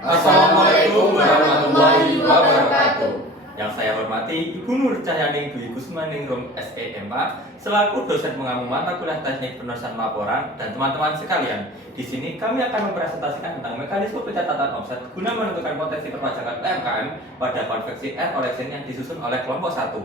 Assalamualaikum warahmatullahi wabarakatuh. Yang saya hormati Ibu Nur Cahyaning Dwi Kusmaningrum SEMA selaku dosen pengampu mata kuliah teknik penulisan laporan dan teman-teman sekalian. Di sini kami akan mempresentasikan tentang mekanisme pencatatan offset guna menentukan potensi perpajakan UMKM pada konveksi air collection yang disusun oleh kelompok 1.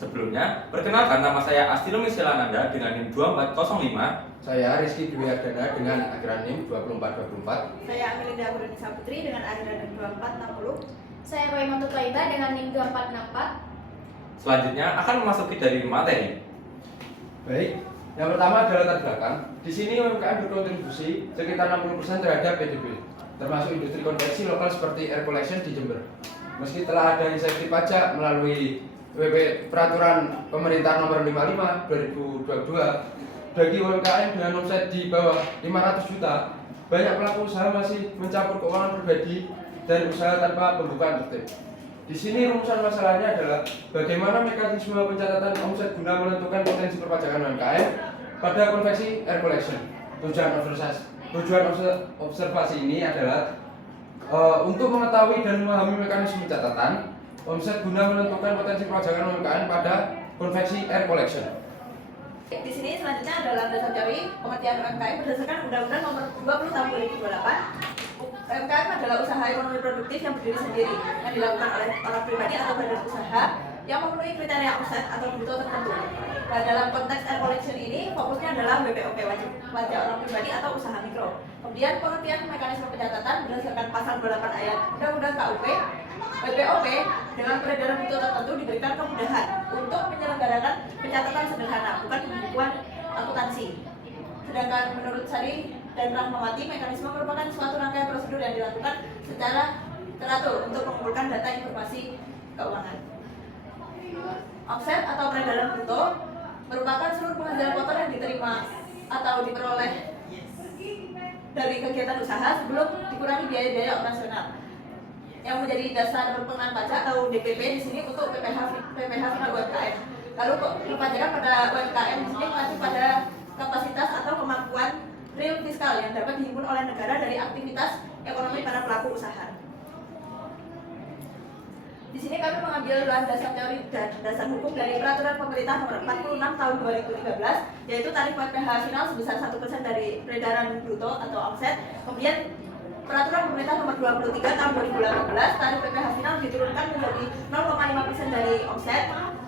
Sebelumnya, perkenalkan nama saya Astino Misilananda dengan NIM 2405. Saya Rizky Dwi Ardana dengan akhiran NIM 2424. Saya Amelinda Aguranisa Putri dengan akhiran NIM 2460. Saya Waimanto Taiba dengan NIM 2464. Selanjutnya akan memasuki dari materi. Baik, yang pertama adalah latar belakang. Di sini UMKM berkontribusi sekitar 60% terhadap PDB, termasuk industri konveksi lokal seperti air collection di Jember. Meski telah ada insentif pajak melalui Peraturan Pemerintah Nomor 55 2022 bagi UMKM dengan omset di bawah 500 juta, banyak pelaku usaha masih mencampur keuangan pribadi dan usaha tanpa pembukaan tertib. Di sini rumusan masalahnya adalah bagaimana mekanisme pencatatan omset guna menentukan potensi perpajakan UMKM pada konveksi air collection. Tujuan observasi ini adalah untuk mengetahui dan memahami mekanisme pencatatan omset guna menentukan potensi perpajakan UMKM pada konveksi air collection. Di sini selanjutnya adalah landasan teori pengertian UMKM berdasarkan Undang-Undang Nomor 20 Tahun 2028. UMKM adalah usaha ekonomi produktif yang berdiri sendiri yang dilakukan oleh orang pribadi atau badan usaha yang memenuhi kriteria offset atau bruto tertentu. Nah, dalam konteks air collection ini fokusnya adalah WPOP wajib orang pribadi atau usaha mikro. Kemudian pengertian mekanisme pencatatan berdasarkan pasal 28 ayat Undang-Undang KUP. WPOP dengan peredaran bruto tertentu diberikan kemudahan untuk menyelenggarakan pencatatan sederhana, bukan pembukuan akuntansi. Sedangkan menurut Sari dan Rahmawati, mekanisme merupakan suatu rangkaian prosedur yang dilakukan secara teratur untuk mengumpulkan data informasi keuangan. Offset atau peredaran bruto merupakan seluruh penghasilan kotor yang diterima atau diperoleh dari kegiatan usaha sebelum dikurangi biaya-biaya operasional yang menjadi dasar pengenaan pajak atau DPP di sini untuk PPh final UMKM. Lalu perpajakan pada UMKM di sini mengacu pada kapasitas atau kemampuan real fiskal yang dapat dihimpun oleh negara dari aktivitas ekonomi para pelaku usaha. Di sini kami mengambil landasan teori dan dasar hukum dari Peraturan Pemerintah Nomor 46 Tahun 2013, yaitu tarif PPh final sebesar 1% dari peredaran bruto atau omset. Kemudian Peraturan Pemerintah Nomor 23 Tahun 2018, tarif PPh final diturunkan menjadi 0,5% dari omset.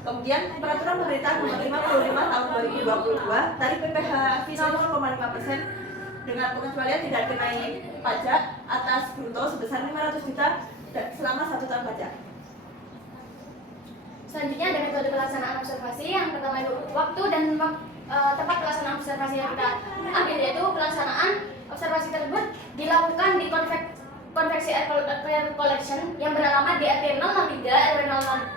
Kemudian Peraturan Pemerintah Nomor 55 Tahun 2022, tarif PPh final 0,5% dengan pengecualian tidak dikenai pajak atas bruto sebesar 500 juta selama 1 tahun pajak. Selanjutnya ada metode pelaksanaan observasi. Yang pertama itu waktu dan tempat pelaksanaan observasi yang kita ambil, yaitu pelaksanaan observasi tersebut dilakukan di konveksi air collection yang beralamat di RT 063 RW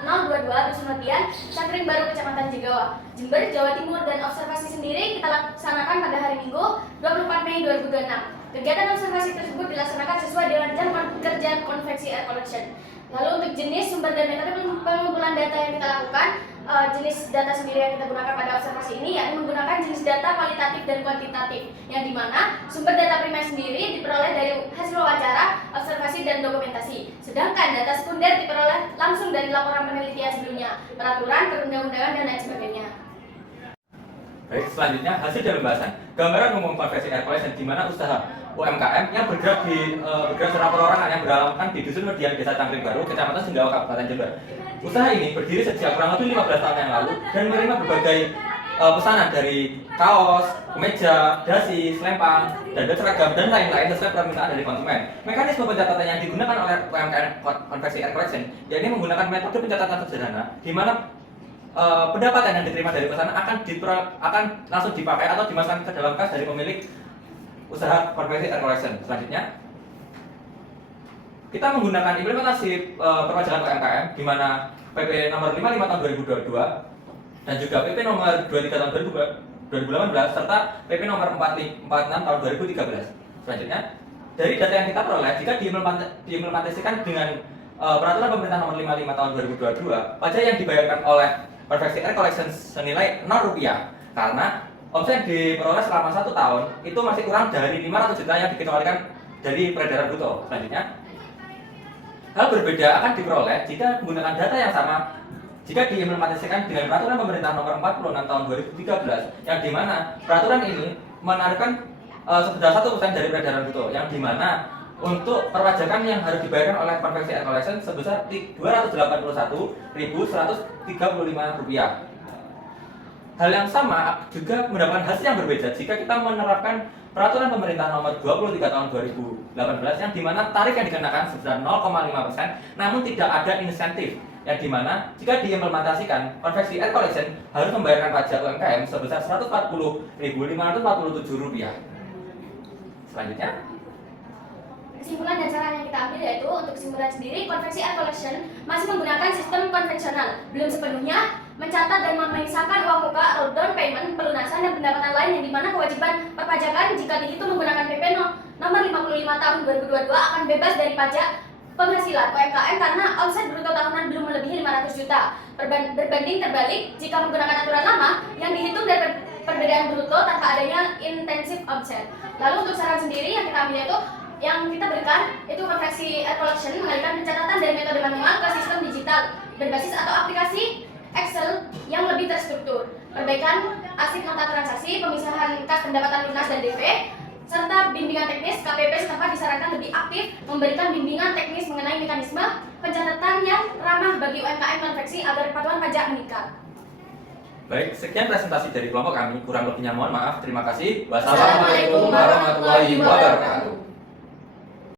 022 Dusun Letian, Sangkring Baru, Kecamatan Jigawa, Jember, Jawa Timur, dan observasi sendiri kita laksanakan pada hari Minggu 24 Mei 2026. Kegiatan observasi tersebut dilaksanakan sesuai dengan jam kerja konveksi air collection. Lalu untuk jenis, sumber, dan metode pengumpulan data yang kita lakukan, jenis data sendiri yang kita gunakan pada observasi ini yakni menggunakan jenis data kualitatif dan kuantitatif, yang dimana sumber data primer sendiri diperoleh dari hasil wawancara, observasi, dan dokumentasi, sedangkan data sekunder diperoleh langsung dari laporan penelitian sebelumnya, peraturan, perundang-undangan, dan lain sebagainya. Baik, selanjutnya hasil dalam bahasan gambaran umum konveksi air collection di mana usaha UMKM yang bergerak secara perorangan yang beralamatkan di Dusun Median, Desa Cangkring Baru, Kecamatan Singgawa, Kabupaten Jember. Usaha ini berdiri sejak kurang lebih 15 tahun yang lalu dan menerima berbagai pesanan dari kaos, kemeja, dasi, selempang, dan seragam dan lain-lain sesuai permintaan dari konsumen. Mekanisme pencatatan yang digunakan oleh UMKM konveksi air collection yakni menggunakan metode pencatatan sederhana di mana pendapatan yang diterima dari pesanan akan langsung dipakai atau dimasukkan ke dalam kas dari pemilik usaha konveksi air collection. Selanjutnya, kita menggunakan implementasi perpajakan UMKM di mana PP nomor 55 tahun 2022 dan juga PP nomor 23 tahun 2018 serta PP nomor 46 tahun 2013. Selanjutnya, dari data yang kita peroleh, jika diimplementasikan dengan Peraturan Pemerintah Nomor 55 tahun 2022, pajak yang dibayarkan oleh konveksi air collection senilai Rp0 karena omset yang diperoleh selama 1 tahun itu masih kurang dari 500 juta yang dikecualikan dari peredaran bruto. Selanjutnya, Hal berbeda akan diperoleh jika menggunakan data yang sama jika diimplementasikan dengan peraturan pemerintah nomor 46 tahun 2013, yang dimana peraturan ini menarikkan sebesar 1% dari peredaran bruto, yang dimana untuk perpajakan yang harus dibayarkan oleh konveksi air collection sebesar Rp281.135. Hal yang sama juga mendapatkan hasil yang berbeda jika kita menerapkan peraturan pemerintah nomor 23 tahun 2018, yang dimana tarif yang dikenakan sebesar 0,5%, namun tidak ada insentif, yang dimana jika diimplementasikan konveksi air collection harus membayarkan pajak UMKM sebesar Rp140.547. Selanjutnya, kesimpulan dan saran yang kita ambil yaitu untuk kesimpulan sendiri, konveksi air collection masih menggunakan sistem konvensional, belum sepenuhnya mencatat dan memisahkan uang muka atau down payment, pelunasan dan pendapatan lain, yang dimana kewajiban perpajakan jika dihitung menggunakan PP nomor 55 tahun 2022 akan bebas dari pajak penghasilan UMKM karena omset bruto tahunan belum melebihi 500 juta. Berbanding terbalik jika menggunakan aturan lama yang dihitung dari perbedaan bruto tanpa adanya intensif omset. Lalu untuk saran sendiri yang kita ambil yaitu yang kita berikan itu konveksi air collection mengalihkan pencatatan dari metode manual ke sistem digital berbasis atau aplikasi Excel yang lebih terstruktur, perbaikan arsip nota transaksi, pemisahan kas pendapatan lunas dan DP, serta bimbingan teknis. KPP setempat disarankan lebih aktif memberikan bimbingan teknis mengenai mekanisme pencatatan yang ramah bagi UMKM konveksi agar kepatuhan pajak meningkat. baik, sekian presentasi dari kelompok kami. Kurang lebihnya mohon maaf. Terima kasih. Wassalamualaikum warahmatullahi wabarakatuh.